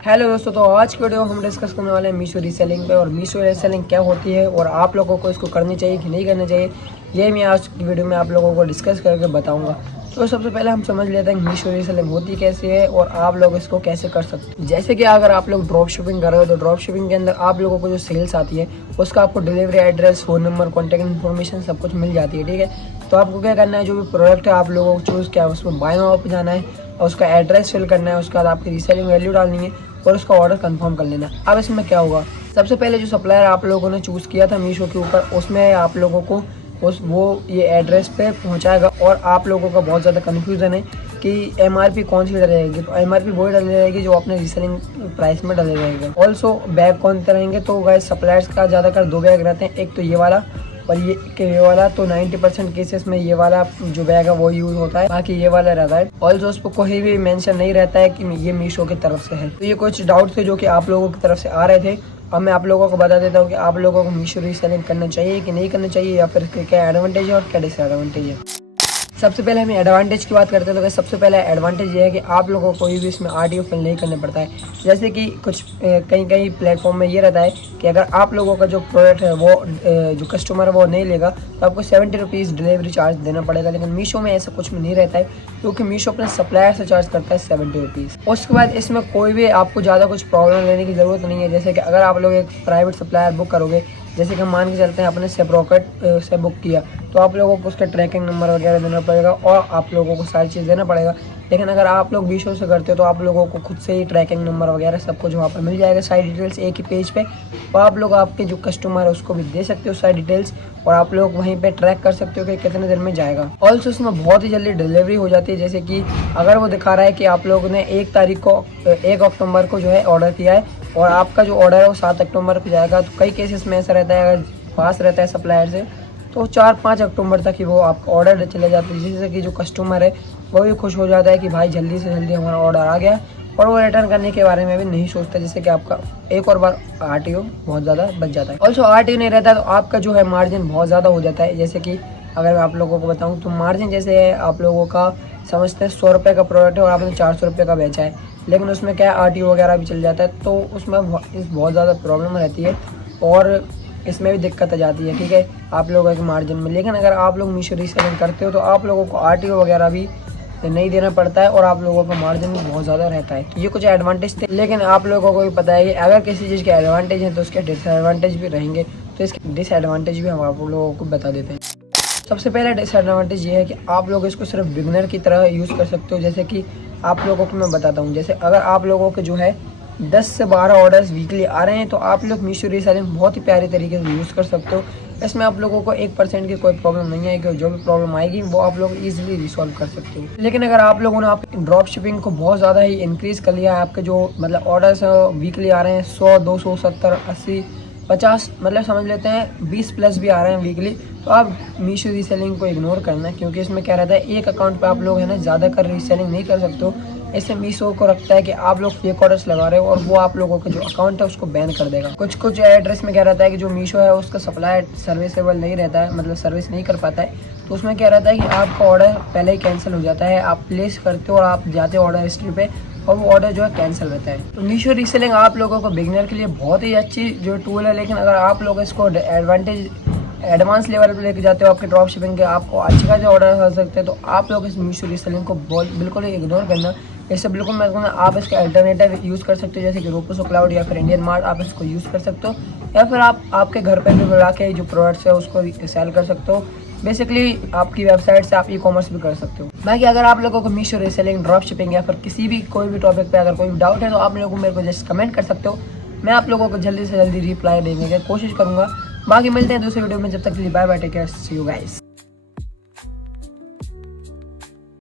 Hello दोस्तों, तो आज की वीडियो हम डिस्कस करने वाले हैं मीशो रीसेलिंग पे और मीशो रीसेलिंग क्या होती है और आप लोगों को इसको करनी चाहिए कि नहीं करनी चाहिए, ये मैं आज की वीडियो में आप लोगों को डिस्कस करके बताऊंगा। तो सबसे पहले हम समझ लेते हैं कि मीशो रीसेलिंग होती कैसे है और आप लोग इसको कैसे कर सकते हैं। जैसे कि अगर आप लोग ड्रॉप शिपिंग कर रहे हो तो ड्रॉप शिपिंग के अंदर आप लोगों को जो सेल्स आती है उसका आपको delivery address, phone number, contact information सब कुछ मिल जाती है। ठीक है, तो आपको क्या करना है, जो भी प्रोडक्ट है आप लोगों को चूज़ किया उसमें बाय नाउ पे जाना है और उसका एड्रेस फिल करना है। उसके बाद आपकी रीसेलिंग वैल्यू डालनी है और उसका ऑर्डर कंफर्म कर लेना है। अब इसमें क्या होगा, सबसे पहले जो सप्लायर आप लोगों ने चूज़ किया था मीशो के ऊपर, उसमें आप लोगों को वो ये एड्रेस पे पहुंचाएगा और आप लोगों का बहुत ज़्यादा कन्फ्यूज़न है कि एमआरपी कौन सी डली रहेगी। तो एमआरपी वही डली रहेगी जो आपने रीसेलिंग प्राइस में डले रहेगा। ऑल्सो बैग कौन से रहेंगे, तो गाइस सप्लायर्स का ज़्यादातर दो बैग रहते हैं, एक तो ये वाला और ये वाला। तो 90% केसेस में ये वाला जो बैग है वो यूज़ होता है, बाकी ये वाला रहता है। ऑल्सो उस पर कोई भी मेंशन नहीं रहता है कि ये मीशो की तरफ से है। तो ये कुछ डाउट थे जो कि आप लोगों की तरफ से आ रहे थे। अब मैं आप लोगों को बता देता हूँ कि आप लोगों को मीशो रीसेलिंग करना चाहिए कि नहीं करना चाहिए, या फिर क्या एडवांटेज है और क्या डिसएडवांटेज है। सबसे पहले हमें एडवांटेज की बात करते हैं। तो सबसे पहला एडवांटेज ये है कि आप लोगों को कोई भी इसमें आरटीओ फिल नहीं करना पड़ता है। जैसे कि कुछ कई प्लेटफॉर्म में ये रहता है कि अगर आप लोगों का जो प्रोडक्ट है वो जो कस्टमर है वो नहीं लेगा तो आपको 70 रुपीज़ डिलीवरी चार्ज देना पड़ेगा। लेकिन मीशो में ऐसा कुछ नहीं रहता है, क्योंकि मीशो अपने सप्लायर से चार्ज करता है 70 रुपीज़। उसके बाद इसमें कोई भी आपको ज़्यादा कुछ प्रॉब्लम लेने की ज़रूरत नहीं है। जैसे कि अगर आप लोग एक प्राइवेट सप्लायर बुक करोगे, जैसे कि हम मान के चलते हैं अपने सेपरॉकेट से बुक किया, तो आप लोगों को उसका ट्रैकिंग नंबर वगैरह देना पड़ेगा और आप लोगों को सारी चीज़ देना पड़ेगा। लेकिन अगर आप लोग मीशो से करते हो तो आप लोगों को खुद से ही ट्रैकिंग नंबर वगैरह सब कुछ वहाँ पर मिल जाएगा, सारी डिटेल्स एक ही पेज पे। तो आप लोग आपके जो कस्टमर है उसको भी दे सकते हो सारी डिटेल्स और आप लोग वहीं पे ट्रैक कर सकते हो कि कितने देर में जाएगा। ऑल्सो इसमें बहुत ही जल्दी डिलीवरी हो जाती है। जैसे कि अगर वो दिखा रहा है कि आप लोगों ने 1 अक्टूबर को जो है ऑर्डर किया है और आपका जो ऑर्डर है वो 7 अक्टूबर पर जाएगा, तो कई केसेस में ऐसा रहता है, अगर पास रहता है सप्लायर से तो 4-5 अक्टूबर तक ही वो आपका ऑर्डर चले जाते हैं, जिससे कि जो कस्टमर है वो भी खुश हो जाता है कि भाई जल्दी से जल्दी हमारा ऑर्डर आ गया, और वो रिटर्न करने के बारे में भी नहीं सोचता, जिससे कि आपका एक और बार आरटीओ बहुत ज़्यादा बच जाता है। ऑल्सो आरटीओ नहीं रहता तो आपका जो है मार्जिन बहुत ज़्यादा हो जाता है। जैसे कि अगर मैं आप लोगों को बताऊँ तो मार्जिन जैसे है, आप लोगों का समझते हैं 100 रुपये का प्रोडक्ट है और आपने 400 रुपये का बेचा है, लेकिन उसमें क्या आरटीओ वगैरह भी चल जाता है, तो उसमें बहुत ज़्यादा प्रॉब्लम रहती है और इसमें भी दिक्कत आ जाती है। ठीक है, आप लोगों के मार्जिन में। लेकिन अगर आप लोग मीशो रीसेलिंग करते हो तो आप लोगों को आरटीओ वगैरह भी नहीं देना पड़ता है और आप लोगों का मार्जिन भी बहुत ज़्यादा रहता है। तो ये कुछ एडवांटेज थे, लेकिन आप लोगों को भी पता है कि अगर किसी चीज़ के एडवांटेज हैं तो उसके डिसएडवांटेज भी रहेंगे, तो इसके डिसएडवांटेज भी हम आप लोगों को बता देते हैं। सबसे पहला डिसएडवांटेज ये है कि आप लोग इसको सिर्फ बिगनर की तरह यूज़ कर सकते हो। जैसे कि आप लोगों को मैं बताता हूँ, जैसे अगर आप लोगों के जो है 10 से 12 ऑर्डर्स वीकली आ रहे हैं तो आप लोग मीशो रीसेलिंग बहुत ही प्यारे तरीके से यूज़ कर सकते हो। इसमें आप लोगों को 1% की कोई प्रॉब्लम नहीं आएगी, जो भी प्रॉब्लम आएगी वो आप लोग इजीली रिसॉल्व कर सकते हो। लेकिन अगर आप लोगों ने आप ड्रॉप शिपिंग को बहुत ज़्यादा ही इंक्रीज़ कर लिया है, आपके जो मतलब ऑर्डर्स वीकली आ रहे हैं 100, 200, 70, 80, 50, मतलब समझ लेते हैं 20 प्लस भी आ रहे हैं वीकली, तो आप मीशो रीसेलिंग को इग्नोर करना है, क्योंकि इसमें क्या रहता है एक अकाउंट पे आप लोग है ना ज़्यादा कर रीसेलिंग नहीं कर सकते हो। इससे मीशो को रखता है कि आप लोग फेक ऑर्डर्स लगा रहे हो और वो आप लोगों का जो अकाउंट है उसको बैन कर देगा। कुछ एड्रेस में क्या रहता है कि जो मीशो है उसका सप्लाई सर्विसेबल नहीं रहता है, मतलब सर्विस नहीं कर पाता है, तो उसमें क्या रहता है कि आपका ऑर्डर पहले ही कैंसिल हो जाता है। आप प्लेस करते हो और आप जाते हो ऑर्डर हिस्ट्री पे और वो ऑर्डर जो है कैंसिल रहता है। तो मीशो रीसेलिंग आप लोगों को बिगिनर के लिए बहुत ही अच्छी जो टूल है, लेकिन अगर आप लोग इसको एडवांस लेवल पे लेके जाते हो आपके ड्रॉप शिपिंग के, आपको अच्छे खासे ऑर्डर कर सकते हैं, तो आप लोग इस मीशो रीसेलिंग को बिल्कुल ही इग्नोर करना। इससे बिल्कुल मैं कहूँगा आप इसका अल्टरनेटिव यूज़ कर सकते हो, जैसे कि रोपोसो क्लाउड या फिर इंडियन मार्ट, आप इसको यूज़ कर सकते हो, या फिर आप आपके घर पर भी बुला के जो प्रोडक्ट्स है उसको सेल कर सकते हो। बेसिकली आपकी वेबसाइट से आप ई-कॉमर्स भी कर सकते हो। बाकी अगर आप लोगों को मीशो रीसेलिंग, ड्रॉप शिपिंग या फिर किसी भी कोई भी टॉपिक पे अगर कोई भी डाउट है तो आप लोगों को मेरे को जस्ट कमेंट कर सकते हो। मैं आप लोगों को जल्दी से जल्दी रिप्लाई देने की कोशिश करूँगा। बाकी मिलते हैं दूसरी वीडियो में, जब तक के लिए bye bye, take care, see you guys.